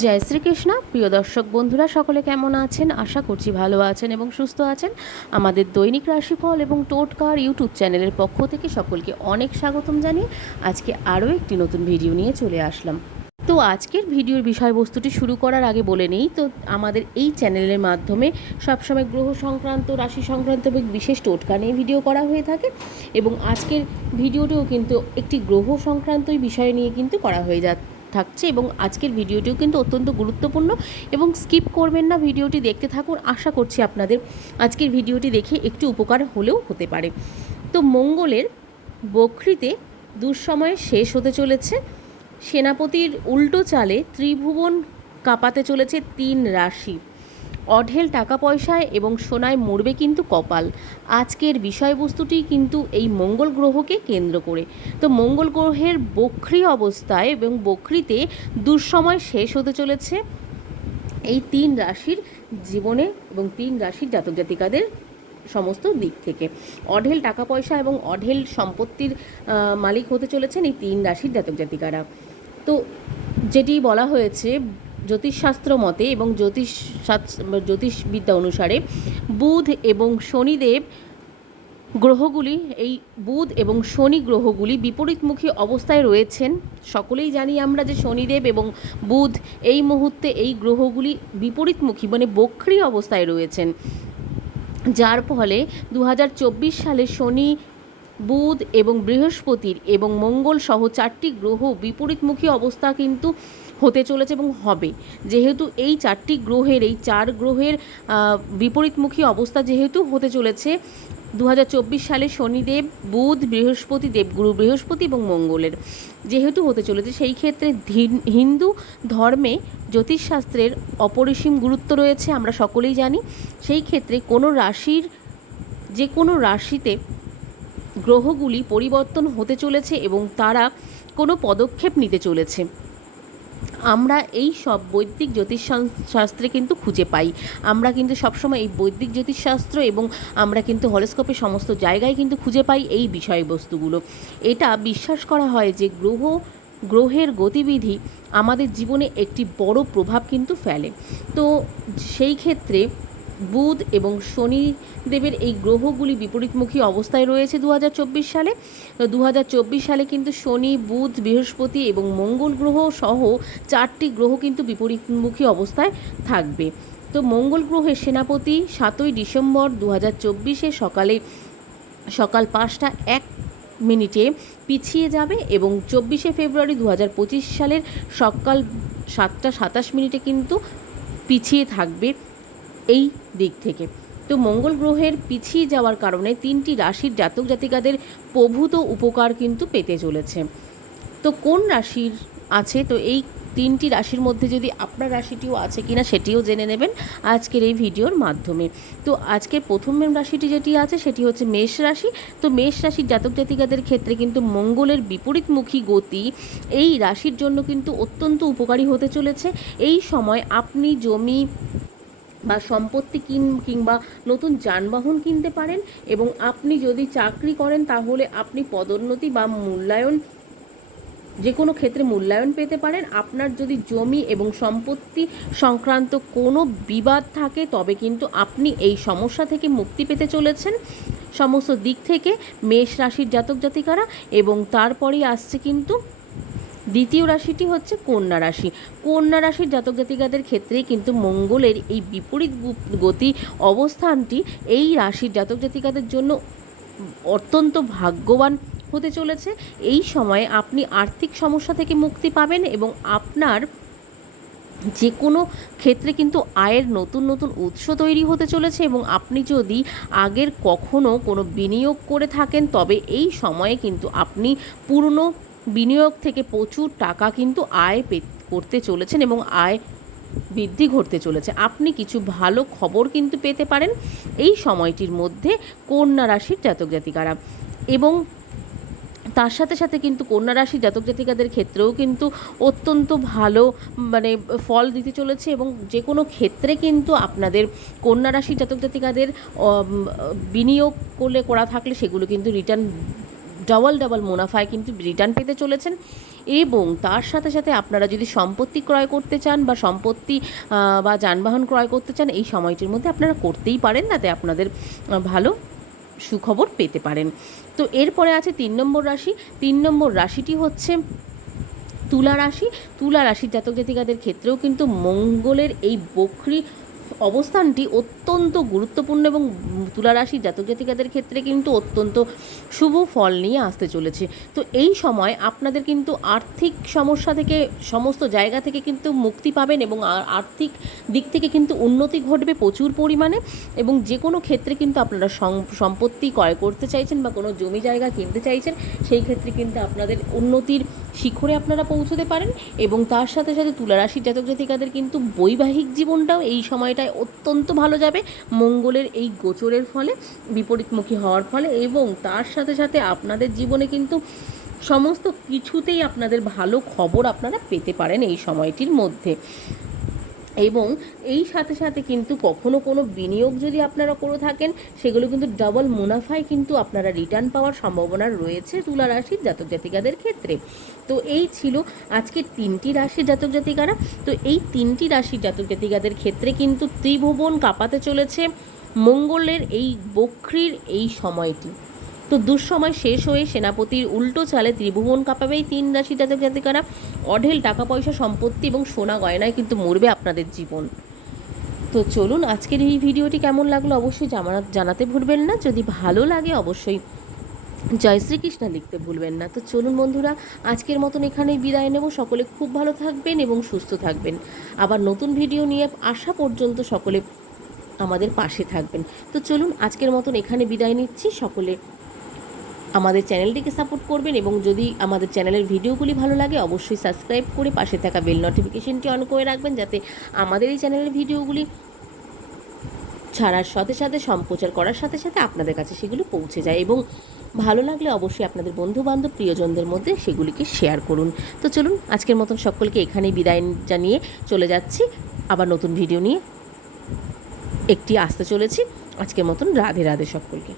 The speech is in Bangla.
জয় শ্রীকৃষ্ণ। প্রিয় দর্শক বন্ধুরা, সকলে কেমন আছেন? আশা করছি ভালো আছেন এবং সুস্থ আছেন। আমাদের দৈনিক রাশিফল এবং টোটকার ইউটিউব চ্যানেলের পক্ষ থেকে সকলকে অনেক স্বাগতম জানিয়ে আজকে আরও একটি নতুন ভিডিও নিয়ে চলে আসলাম। তো আজকের ভিডিওর বিষয়বস্তুটি শুরু করার আগে বলে নেই, তো আমাদের এই চ্যানেলের মাধ্যমে সবসময় গ্রহ সংক্রান্ত, রাশি সংক্রান্ত বিশেষ টোটকা নিয়ে ভিডিও করা হয়ে থাকে এবং আজকের ভিডিওটিও কিন্তু একটি গ্রহ সংক্রান্তই বিষয় নিয়ে কিন্তু করা হয়ে যা থাকছে এবং আজকের ভিডিওটিও কিন্তু অত্যন্ত গুরুত্বপূর্ণ এবং স্কিপ করবেন না ভিডিওটি দেখতে থাকুন। আশা করছি আপনাদের আজকের ভিডিওটি দেখে একটু উপকার হলেও হতে পারে। তো মঙ্গলের বকরিতে দুঃসময়ে শেষ হতে চলেছে। সেনাপতির উল্টো চালে ত্রিভুবন কাঁপাতে চলেছে তিন রাশি। অঢেল টাকা পয়সায় এবং সোনায় মরবে কিন্তু কপাল। আজকের বিষয়বস্তুটি কিন্তু এই মঙ্গল গ্রহকে কেন্দ্র করে। তো মঙ্গল গ্রহের বক্রি অবস্থায় এবং বক্রিতে দুঃসময় শেষ হতে চলেছে এই তিন রাশির জীবনে এবং তিন রাশির জাতক জাতিকাদের সমস্ত দিক থেকে। অঢেল টাকা পয়সা এবং অঢেল সম্পত্তির মালিক হতে চলেছেন এই তিন রাশির জাতক জাতিকারা। তো যেটি বলা হয়েছে জ্যোতিষশাস্ত্র মতে এবং জ্যোতিষ জ্যোতিষবিদ্যা অনুসারে বুধ এবং শনিদেব গ্রহগুলি, এই বুধ এবং শনি গ্রহগুলি বিপরীতমুখী অবস্থায় রয়েছেন। সকলেই জানি আমরা যে শনিদেব এবং বুধ এই মুহূর্তে এই গ্রহগুলি বিপরীতমুখী মানে বক্রি অবস্থায় রয়েছেন। যার ফলে দু হাজার চব্বিশ সালে শনি, বুধ এবং বৃহস্পতির এবং মঙ্গল সহ চারটি গ্রহ বিপরীতমুখী অবস্থা কিন্তু হতে চলেছে এবং হবে। যেহেতু এই চারটি গ্রহের, এই চার গ্রহের বিপরীতমুখী অবস্থা যেহেতু হতে চলেছে দু হাজার চব্বিশ সালে শনিদেব, বুধ, বৃহস্পতি দেবগুরু বৃহস্পতি এবং মঙ্গলের যেহেতু হতে চলেছে, সেই ক্ষেত্রে হিন্দু ধর্মে জ্যোতিষশাস্ত্রের অপরিসীম গুরুত্ব রয়েছে, আমরা সকলেই জানি। সেই ক্ষেত্রে কোনো রাশির যে কোনো রাশিতে গ্রহগুলি পরিবর্তন হতে চলেছে এবং তারা কোনো পদক্ষেপ নিতে চলেছে। আমরা এই সব বৈদিক জ্যোতিষ শাস্ত্রে কিন্তু খুঁজে পাই। আমরা কিন্তু সবসময় এই বৈদিক জ্যোতিষশাস্ত্র এবং আমরা কিন্তু হরস্কোপের সমস্ত জায়গায় কিন্তু খুঁজে পাই এই বিষয়বস্তুগুলো। এটা বিশ্বাস করা হয় যে গ্রহ, গ্রহের গতিবিধি আমাদের জীবনে একটি বড় প্রভাব কিন্তু ফেলে। তো সেই ক্ষেত্রে বুধ এবং শনি দেবের এই গ্রহগুলি বিপরীতমুখী অবস্থায় রয়েছে দু হাজার চব্বিশ সালে। দু সালে কিন্তু শনি, বুধ, বৃহস্পতি এবং মঙ্গল গ্রহ সহ চারটি গ্রহ কিন্তু বিপরীতমুখী অবস্থায় থাকবে। তো মঙ্গল গ্রহের সেনাপতি সাতই ডিসেম্বর দু হাজার সকালে, সকাল পাঁচটা এক মিনিটে পিছিয়ে যাবে এবং চব্বিশে ফেব্রুয়ারি দু হাজার পঁচিশ সালের সকাল সাতটা সাতাশ মিনিটে কিন্তু পিছিয়ে থাকবে। এই দিক থেকে। তো মঙ্গল গ্রহের পিছিয়ে যাওয়ার কারণে তিনটি রাশির জাতক জাতিকাদের প্রভূত উপকার কিন্তু পেতে চলেছে। তো কোন রাশির আছে? তো এই তিনটি রাশির মধ্যে যদি আপনার রাশিটিও আছে কিনা সেটিও জেনে নেবেন আজকের এই ভিডিওর মাধ্যমে। তো আজকে প্রথম রাশিটি যেটি আছে সেটি হচ্ছে মেষ রাশি। তো মেষ রাশির জাতক জাতিকাদের ক্ষেত্রে কিন্তু মঙ্গলের বিপরীতমুখী গতি এই রাশির জন্য কিন্তু অত্যন্ত উপকারী হতে চলেছে। এই সময় আপনি জমি বা সম্পত্তি কিন, কিংবা নতুন যানবাহন কিনতে পারেন এবং আপনি যদি চাকরি করেন তাহলে আপনি পদোন্নতি বা মূল্যায়ন যে কোনো ক্ষেত্রে মূল্যায়ন পেতে পারেন। আপনার যদি জমি এবং সম্পত্তি সংক্রান্ত কোনো বিবাদ থাকে, তবে কিন্তু আপনি এই সমস্যা থেকে মুক্তি পেতে চলেছেন। সমস্ত দিক থেকে মেষ রাশির জাতক জাতিকারা এবং তারপরেই আসছে কিন্তু দ্বিতীয় রাশিটি হচ্ছে কন্যা রাশি। কন্যা রাশির জাতক জাতিকাদের ক্ষেত্রে কিন্তু মঙ্গলের এই বিপরীত গতি, অবস্থানটি এই রাশির জাতক জাতিকাদের জন্য অত্যন্ত ভাগ্যবান হতে চলেছে। এই সময়ে আপনি আর্থিক সমস্যা থেকে মুক্তি পাবেন এবং আপনার যে কোনো ক্ষেত্রে কিন্তু আয়ের নতুন নতুন উৎস তৈরি হতে চলেছে এবং আপনি যদি আগের কখনো কোনো বিনিয়োগ করে থাকেন, তবে এই সময়ে কিন্তু আপনি পুরনো বিনিয়োগ থেকে প্রচুর টাকা কিন্তু আয় পে- করতে চলেছেন এবং আয় বৃদ্ধি ঘটতে চলেছে। আপনি কিছু ভালো খবর কিন্তু পেতে পারেন এই সময়টির মধ্যে কন্যা রাশির জাতক জাতিকারা। এবং তার সাথে সাথে কিন্তু কন্যা রাশি জাতক জাতিকাদের ক্ষেত্রেও কিন্তু অত্যন্ত ভালো মানে ফল দিতে চলেছে এবং যে কোনো ক্ষেত্রে কিন্তু আপনাদের কন্যা রাশি জাতক জাতিকাদের বিনিয়োগ করলে, করা থাকলে সেগুলো কিন্তু রিটার্ন ডাবল ডাবল মুনাফায় কিন্তু রিটার্ন পেতে চলেছেন এবং তার সাথে সাথে আপনারা যদি সম্পত্তি ক্রয় করতে চান বা সম্পত্তি বা যানবাহন ক্রয় করতে চান, এই সময়টির মধ্যে আপনারা করতেই পারেন, তাতে আপনাদের ভালো সুখবর পেতে পারেন। তো এরপরে আছে তিন নম্বর রাশি। তিন নম্বর রাশিটি হচ্ছে তুলা রাশি। তুলা রাশির জাতক জাতিকাদের ক্ষেত্রেও কিন্তু মঙ্গলের এই বক্রি অবস্থানটি অত্যন্ত গুরুত্বপূর্ণ এবং তুলা রাশির জাতক জাতিকাদের ক্ষেত্রে কিন্তু অত্যন্ত শুভ ফল নিয়ে আসতে চলেছে। তো এই সময় আপনাদের কিন্তু আর্থিক সমস্যা থেকে, সমস্ত জায়গা থেকে কিন্তু মুক্তি পাবেন এবং আর্থিক দিক থেকে কিন্তু উন্নতি ঘটবে প্রচুর পরিমাণে এবং যে কোনো ক্ষেত্রে কিন্তু আপনারা সম্পত্তি ক্রয় করতে চাইছেন বা কোনো জমি জায়গা কিনতে চাইছেন, সেই ক্ষেত্রে কিন্তু আপনাদের উন্নতির শিখরে আপনারা পৌঁছতে পারেন এবং তার সাথে সাথে তুলা রাশির জাতক জাতিকাদের কিন্তু বৈবাহিক জীবনটাও এই সময়টায় অত্যন্ত ভালো যাবে। মঙ্গলের এই গোচরের ফলে, বিপরীতমুখী হওয়ার ফলে এবং তার সাথে সাথে আপনাদের জীবনে কিন্তু সমস্ত কিছুতেই আপনাদের ভালো খবর আপনারা পেতে পারেন এই সময়টির মধ্যে। এবং এই সাথে সাথে কিন্তু কখনো কোনো বিনিয়োগ যদি আপনারা করে থাকেন, সেগুলো কিন্তু ডাবল মুনাফায় কিন্তু আপনারা রিটার্ন পাওয়ার সম্ভাবনা রয়েছে তুলা রাশির জাতক জাতিকাদের ক্ষেত্রে। তো এই ছিল আজকে তিনটি রাশির জাতক জাতিকারা। তো এই তিনটি রাশির জাতক জাতিকাদের ক্ষেত্রে কিন্তু ত্রিভুবন কাঁপাতে চলেছে। মঙ্গলের এই বক্রির এই সময়টি। তো দুঃসময় শেষ হয়ে সেনাপতির উল্টো চালে ত্রিভুবন কাঁপাবে এই তিন রাশি জাতক জাতিকারা। অঢেল টাকা পয়সা সম্পত্তি এবং সোনা গয়নায় কিন্তু মরবে আপনাদের জীবন। তো চলুন আজকের এই ভিডিওটি কেমন লাগল অবশ্যই জানা- জানাতে ভুলবেন না। যদি ভালো লাগে অবশ্যই জয় শ্রীকৃষ্ণ লিখতে ভুলবেন না। তো চলুন বন্ধুরা, আজকের মতন এখানেই বিদায় নেব। সকলে খুব ভালো থাকবেন এবং সুস্থ থাকবেন। আবার নতুন ভিডিও নিয়ে আসা পর্যন্ত সকলে আমাদের পাশে থাকবেন। তো চলুন আজকের মতন এখানে বিদায় নিচ্ছি। সকলে আমাদের চ্যানেলটিকে সাপোর্ট করবেন এবং যদি আমাদের চ্যানেলের ভিডিওগুলি ভালো লাগে, অবশ্যই সাবস্ক্রাইব করে পাশে থাকা বেল নোটিফিকেশনটি অন করে রাখবেন যাতে আমাদের এই চ্যানেলের ভিডিওগুলি ছাড়ার সাথে সাথে, সম্প্রচার করার সাথে সাথে আপনাদের কাছে সেগুলি পৌঁছে যায় এবং ভালো লাগলে অবশ্যই আপনাদের বন্ধু বান্ধব প্রিয়জনদের মধ্যে সেগুলিকে শেয়ার করুন। তো চলুন, আজকের মতন সকলকে এখানেই বিদায় জানিয়ে চলে যাচ্ছি। আবার নতুন ভিডিও নিয়ে একটি আসতে চলেছি। আজকের মতন রাধে রাধে সকলকে।